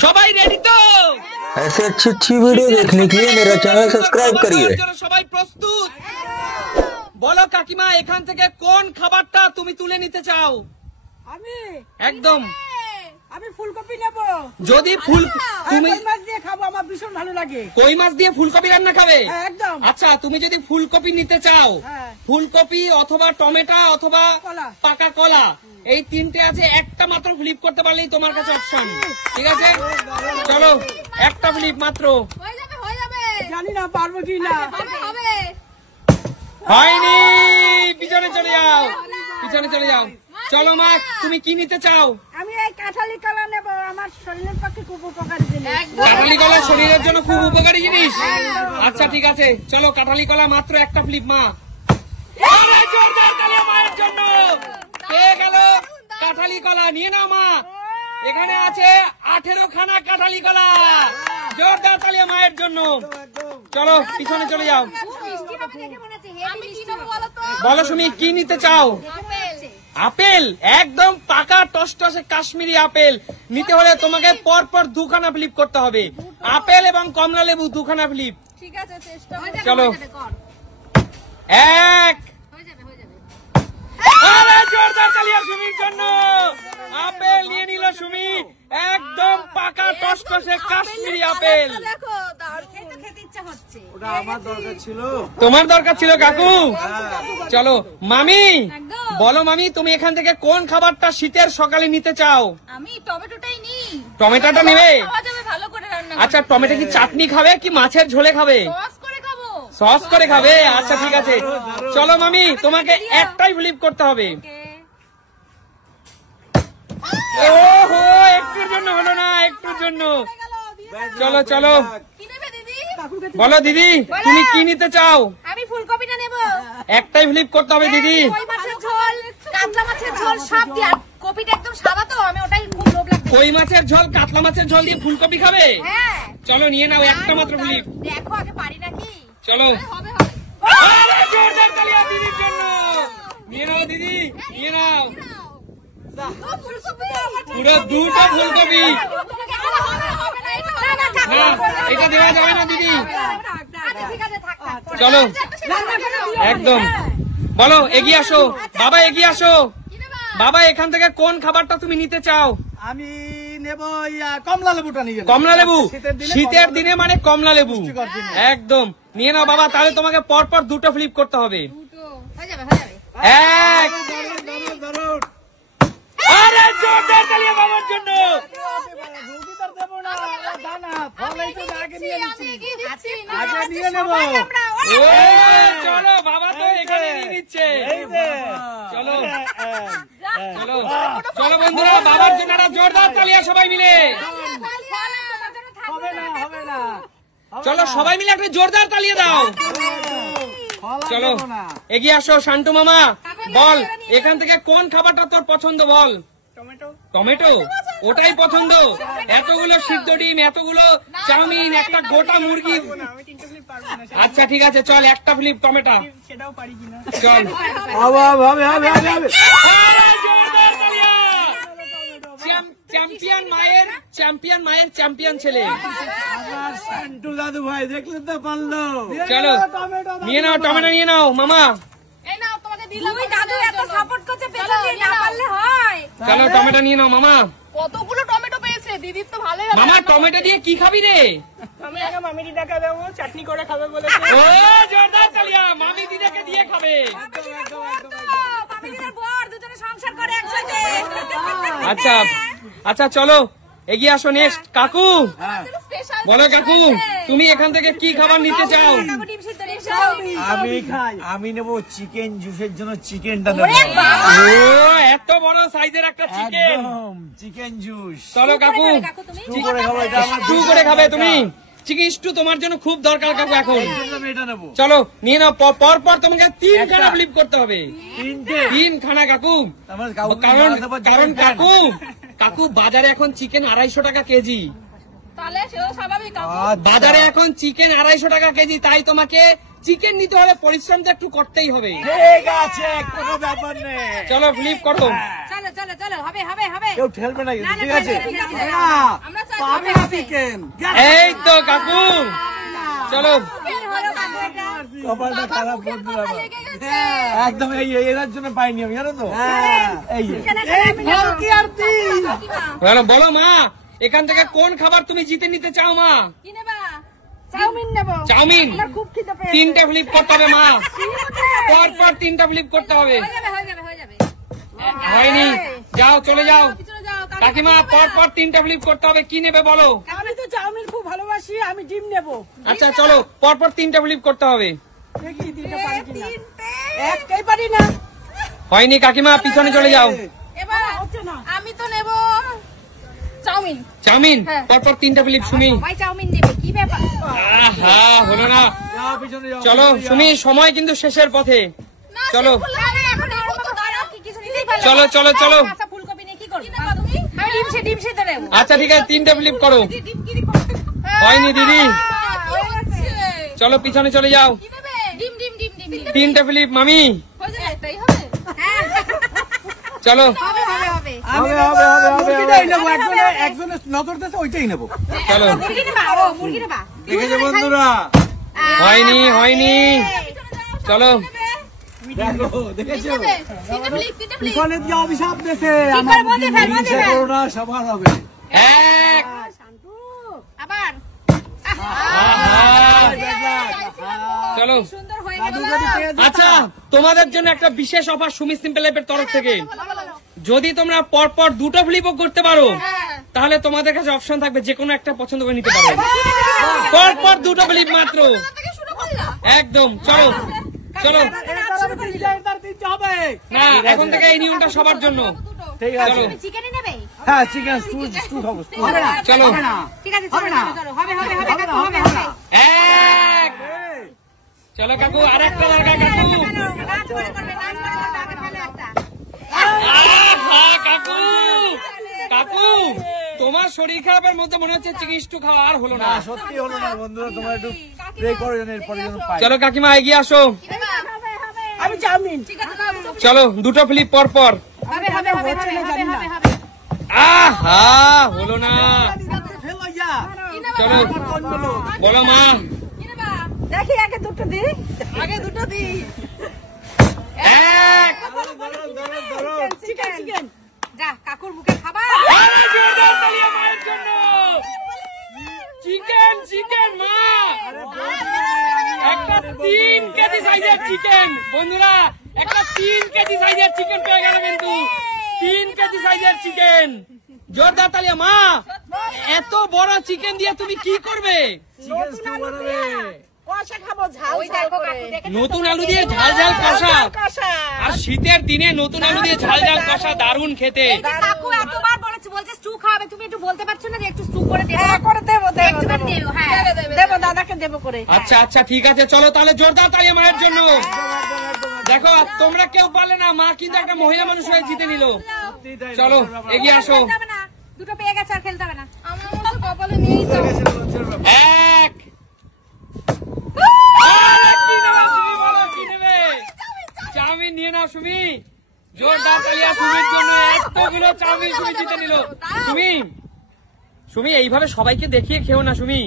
সবাই রেডি তো? ऐसे अच्छी अच्छी वीडियो देखने के लिए मेरा चैनल सब्सक्राइब करिए। সবাই প্রস্তুত? বলো কাকিমা, এখান থেকে কোন খাবারটা তুমি তুলে নিতে চাও? আমি একদম আমি ফুলকপি নেব। যদি ফুল তুমি কই মাছ দিয়ে খাবো, আমার ভীষণ ভালো লাগে। কই মাছ দিয়ে ফুলকপি রান্না খাবে? একদম। আচ্ছা, তুমি যদি ফুলকপি নিতে চাও, ফুলকপি অথবা টমেটো অথবা পাকা কলা, এই তিনটে আছে, একটা মাত্র ফ্লিপ করতে পারলেই তোমার কাছে অপশন। ঠিক আছে, চলো একটা ফ্লিপ মাত্র। হয়ে যাবে জানি না পারবো কি না। হবে হয়নি, পিছনে চলে যাও, পিছনে চলে যাও। চলো মা, তুমি কি নিতে চাও? আমি এই কাঁঠালি কলা নেব, আমার শরীরের পক্ষে খুব উপকারী জিনিস। কাঁঠালি কলা শরীরের জন্য খুব উপকারী জিনিস। আচ্ছা ঠিক আছে, চলো কাঁঠালি কলা মাত্র একটা ফ্লিপ মা। জোরদার তালি মায়ের জন্য। পেয়ে গেল কাঁঠালি কলা, নিয়ে নাও মা। এখানে আছে 18 খানা কাঁঠালি কলা। জোরদার তালি মায়ের জন্য। চলো পিছনে চলে যাও। মিষ্টি হবে দেখে মনে হচ্ছে। আমি কি নেব বলো তো? বলো সুমি, কি নিতে চাও? আপেল। আপেল, একদম পাকা টসটসে কাশ্মীরি আপেল নিতে হলে তোমাকে পরপর দুখানা ফ্লিপ করতে হবে। আপেল এবং কমলা লেবু দুখানা ফ্লিপ। ঠিক আছে, চেষ্টা করব। চলো। এক। হয়ে যাবে আরে জোরদার তালিয়া সুমির জন্য। আপেল নিয়ে নিল সুমি, একদম পাকা টসটসে কাশ্মীরি আপেল। দেখো, দারুণ তো খেতে ইচ্ছা হচ্ছে। ওটা আমার দরকার ছিল। তোমার দরকার ছিল কাকু? চলো মামি, একদম। বলো মামি, তুমি এখান থেকে কোন খাবারটা শীতের সকালে নিতে চাও? আমি টমেটোটাই নিই। টমেটোটা নেবে? খাওয়া যাবে ভালো করে রান্না। আচ্ছা, টমেটো কি চাটনি খাবে কি মাছের ঝোলে খাবে? সস করে খাবো। সস করে খাবে? আচ্ছা ঠিক আছে, চলো মামি, তোমাকে একটাই ফ্লিপ করতে হবে। ওহো, একটুর জন্য হলো না, একটুর জন্য। চলো চলো, কি নেবে দিদি? বলো দিদি, তুমি কি নিতে চাও? আমি ফুলকপিটা নেব। একটাই ফ্লিপ করতে হবে দিদি। কই মাছের ঝোল, কাতলা মাছের ঝোল সব দিয়ে। আর কপিটা একদম সাদা তো, আমি ওটাই খুব লোভ লাগছে। কই মাছের ঝোল, কাতলা মাছের ঝোল দিয়ে ফুলকপি খাবে? হ্যাঁ। চলো নিয়ে নাও একটা মাত্র ফ্লিপ। দেখো আগে পারি নাকি। চলো। হবে। আরে জোরদার তালিয়া দিদির জন্য। নিয়ে নাও দিদি, নিয়ে নাও। পুরো দুটো ফুলকপি। না, এটা দেওয়া যাবে না দিদি। চলো একদম, বলো এগিয়ে আসো বাবা, এগিয়ে আসো বাবা। এখান থেকে কোন খাবারটা তুমি নিতে চাও? আমি নেব কমলা লেবুটা নিয়ে। কমলা লেবু? শীতের দিনে মানে কমলা লেবু, একদম নিয়ে নাও বাবা। তাহলে তোমাকে পরপর দুটো ফ্লিপ করতে হবে। এক। আরে জোরদার তালিয়া বাবার জন্য। চলো বাবা তো এখানে নিয়ে নিচ্ছে। চলো চলো চলো বন্ধুরা, বাবার জন্য একটা জোরদার তালিয়া সবাই মিলে। চলো সবাই মিলে একটা জোরদার তালিয়া দাও। চলো এগিয়ে আসো শান্তু মামা, বল এখান থেকে কোন খাবারটা তোর পছন্দ বল। টমেটো? ওটাই পছন্দ? এতগুলো সিদ্ধ ডিম, এতগুলো চাউমিন, একটা গোটা মুরগি। আচ্ছা ঠিক আছে, চল একটা ফ্লিপ টমেটো। চল। চ্যাম্পিয়ন মায়ের, চ্যাম্পিয়ন মায়ের, চ্যাম্পিয়ন ছেলে। দাদু ভাই দেখলে তো পারলো। চলো নিয়ে নাও টমেটো, নিয়ে নাও মামা। চলো টমেটো নিয়ে নাও মামা। কতগুলো টমেটো পেয়েছে দিদির তো ভালোই। মামা টমেটো দিয়ে কি খাবি রে? আমি আগে মামি দিদাকে দেবো, চাটনি করে খাবে বলেছে। ও জোরদার তালিয়া, মামি দিদাকে দিয়ে খাবে। আচ্ছা আচ্ছা, চলো এগিয়ে আসো। নেক্সট কাকু, বলো কাকু, তুমি এখান থেকে কি খাবার নিতে চাও? আমি নেব চিকেন জুসের জন্য চিকেনটা নেব। ও এত বড় সাইজের একটা চিকেন, চিকেন জুস। চলো কাকু, স্টু করে খাবে তুমি? চিকেন স্টু তোমার জন্য খুব দরকার কাকু এখন। চলো নিয়ে নাও, পর পর তোমাকে 3 খানা ফ্লিপ করতে হবে। 3 খানা কাকু, কারণ কাকু কাকু বাজারে এখন চিকেন 250 টাকা কেজি। বাজারে এখন চিকেন 250 টাকা কেজি, তাই তোমাকে চিকেন নিতে হলে পরিশ্রম তো একটু করতেই হবে। ঠিক আছে, কোনো ব্যাপার নেই। চলো ফ্লিপ করো। চলো চলো চলো। কেউ ঠেলবে না কিন্তু, ঠিক আছে? পাবে না চিকেন। এই তো কাকু, চলো কপালটা খারাপ বন্ধুরা, একদম এই এর জন্য পাইনি আমি, জানো তো? এই ফল কি আর বলো মা, এখান থেকে কোন খাবার তুমি জিতে নিতে চাও মা? চাউমিন নেবো। চাউমিন। আমার খুব খিদে পেয়েছে। 3টে ফ্লিপ করতে হবে মা, পর 3টা ফ্লিপ করতে হবে। হয়নি, যাও চলে যাও কাকিমা, পর 3টা ফ্লিপ করতে হবে। কি নেবে বলো? আমি তো চাউমিন খুব ভালোবাসি, আমি ডিম নেবো। আচ্ছা চলো, পর 3টা ফ্লিপ করতে হবে। দেখি দিতে পারি কিনা। একটাই পারি না। হয়নি কাকিমা, পিছনে চলে যাও। এবার হচ্ছে না। আমি তো নেব চাউমিন। চাউমিন, পর 3টা ফ্লিপ। সুমি, সবাই চাউমিন নেবে, কি ব্যাপার? আহা হলো না। যাও পিছনে যাও। চলো সুমি, সময় কিন্তু শেষের পথে। চলো চলো চলো চলো। আচ্ছা ফুলকপি নিয়ে কি করবে তুমি? আমি ডিম সিদ্ধ নেব। আচ্ছা ঠিক আছে, 3টে ফ্লিপ করো। হয়নি দিদি, চলো পিছনে চলে যাও। কি নেবে? ডিম 3টে ফ্লিপ মামি, হয়ে যাবে, একটাই হবে। হ্যাঁ চলো হবে হবে হবে। হবে হবে হবে মুরগিটাই নেবো, একজনের নজর দিয়েছে ওইটাই নেবো। চলো। মুরগি নেবা? ও মুরগি নেবা? দেখেছো বন্ধুরা, হয়নি হয়নি, চলো। দেখো দেখেছো তিনটা ফ্লিপ। পিছনে যে অভিশাপ দিয়েছে, ঠিক করে বলতে ফেল, বলতে ফেল। করোনা সবার হবে। এক, আবার আহা, চলো। সুন্দর হয়ে গেল। আচ্ছা, তোমাদের জন্য একটা বিশেষ অফার সুমি সিম্পল লাইফের তরফ থেকে। যদি তোমরা পরপর 2টো ফ্লিপও করতে পারো, তাহলে তোমাদের কাছে অপশন থাকবে যে কোনো একটা পছন্দ করে নিতে পারো। পরপর 2টো ফ্লিপ মাত্র, একদম। চলো চলো, তিনটে হবে। না এখন থেকে এই নিয়মটা সবার জন্য। ঠিক আছে, চলো। চিকেনই নেবে? হ্যাঁ চিকেন স্টু খাবো, স্টু হবে না, চলো। ঠিক আছে, চলো চলো, হবে হবে হবে কাকু, হবে হবে। এক, চলো কাকু, আরেকটা দরকার কাকু। নাচ করে করবে, নাচ করে করবে, আগে ফেলো একটা। আহা, কাকু কাকু, তোমার শরীর খারাপের মধ্যে মনে হচ্ছে চিকেন স্টু খাওয়া আর হলো না। না সত্যি হলো না বন্ধুরা, তোমরা একটু প্রে করো যেন এরপরে যেন পাই। চলো কাকিমা, এগিয়ে আসো। আমি চাউমিন। ঠিক আছে, নাও, দুটো চলো, 2টো ফ্লিপ পর পর। হবে হবে হবে হবে হবে হবে হবে। আহা, হলো না। ফেলো ইয়া, চলো, বলো মা। কি নেবা? দেখি আগে দুটো দিই। আগে দুটো দিই। এক, ধরো চিকেন চিকেন। যা কাকুর মুখে খাবার। আরে জোরদার তালিয়া মায়ের জন্য। চিকেন চিকেন মা, একটা 3 কেজি সাইজের চিকেন। বন্ধুরা, একটা 3 কেজি সাইজের চিকেন পেয়ে গেল কিন্তু। 3 কেজি সাইজের চিকেন। জোরদার তালিয়া মা, এত বড় চিকেন দিয়ে তুমি কি করবে? চিকেন স্টু বানাবে। কষা খাবো, ঝাল ওই ঝাল দেখো করে। কাকু দেখে নতুন আলু দিয়ে ঝাল ঝাল কষা। কষা। আর শীতের দিনে নতুন আলু দিয়ে ঝাল ঝাল কষা দারুণ খেতে। এই যে কাকু এতবার বলেছে, বলছে স্টু খাবে, তুমি একটু বলতে পারছো না যে একটু স্টু করে দেবো? হ্যাঁ, করে দেবো দেবো একটুখানি দেবো, হ্যাঁ। দেবো, দাদাকে দেবো করে। আচ্ছা আচ্ছা ঠিক আছে, চলো তাহলে জোরদার তালিয়া মায়ের জন্য। দেখো তোমরা কেউ পারলে না, মা কিন্তু একটা মহিলা মানুষ হয়ে জিতে নিল। চলো এগিয়ে আসো। খেলতে হবে না, দুটো পেয়ে গেছে, আর খেলতে হবে না। আমার মতো কপালে নেই তো। এক, আরে কি নেবে সুমি, বলো কি নেবে? চাউমিন নিয়ে নাও সুমি। জোরদার তালিয়া সুমির জন্য, এতগুলো চাউমিন সুমি জিতে নিল। সুমি, সুমি এইভাবে সবাইকে দেখিয়ে খেও না সুমি।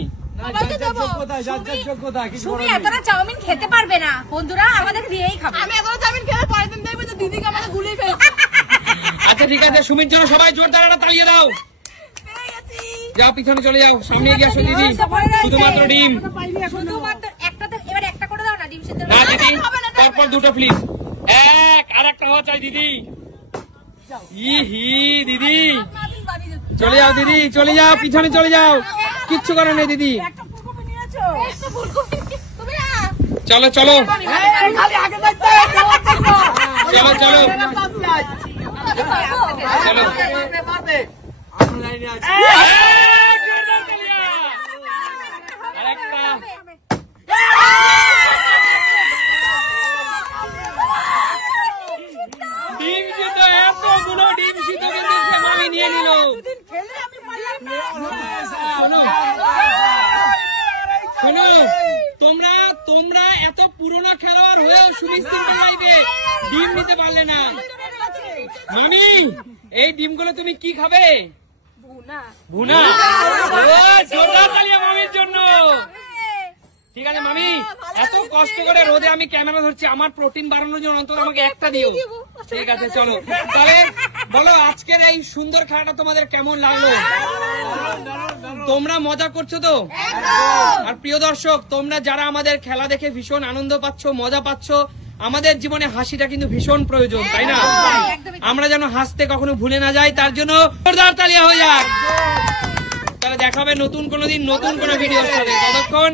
সুমি এতটা চাউমিন খেতে পারবে না, বন্ধুরা আমাদের দিয়েই খাবে। আমি এতটা চাউমিন খেলে পরের দিন দেখবে যে দিদিকে আমাদের গুলিয়ে ফেলে। আচ্ছা ঠিক আছে, সুমির জন্য সবাই জোরদার একটা তালিয়ে দাও। যাও পিছনে চলে যাও, সামনে এগিয়ে আসো দিদি। শুধুমাত্র ডিম শুধুমাত্র একটাতে, এবার একটা করে দাও না ডিম সিদ্ধ। না দিদি, তারপর 2টো প্লিজ। এক, আর একটা হওয়া চাই দিদি। ইহি দিদি, চলে যাও দিদি, চলে যাও, পিছনে চলে যাও, কিচ্ছু করার নেই দিদি। একটা ফুলকপি নিয়েছো? তুমি না চলো চলো খালি আগে যাচ্ছে, দেওয়ার জন্য। চলো চলো চলো। আমি লাইনে আছি। জোরদার তালিয়া। আরেকটা। ডিম সিদ্ধ, এতগুলো ডিম সিদ্ধ কিন্তু সে মামি নিয়ে নিল। দুদিন খেলে আমি পারলাম না। শোনো, তোমরা তোমরা এত পুরনো খেলোয়াড় হয়েও সুমি সিম্পল লাইফে ডিম নিতে পারলে না। মামি এই ডিমগুলো তুমি কি খাবে? ভুনা। ভুনা। জোরদার তালি মামির জন্য। ঠিক আছে মামি, এত কষ্ট করে রোদে আমি ক্যামেরা ধরছি, আমার প্রোটিন বাড়ানোর জন্য অন্তত আমাকে একটা দিও। ঠিক আছে চলো, তাহলে বলো আজকের এই সুন্দর খেলাটা তোমাদের কেমন লাগলো? তোমরা মজা করছো তো? আর প্রিয় দর্শক, তোমরা যারা আমাদের খেলা দেখে ভীষণ আনন্দ পাচ্ছ, মজা পাচ্ছ, আমাদের জীবনে হাসিটা কিন্তু ভীষণ প্রয়োজন, তাই না? আমরা যেন হাসতে কখনো ভুলে না যাই, তার জন্য জোরদার তালি হয়ে যাক। তাহলে দেখা হবে নতুন কোনো দিন নতুন কোনো ভিডিওর সাথে। ততক্ষণ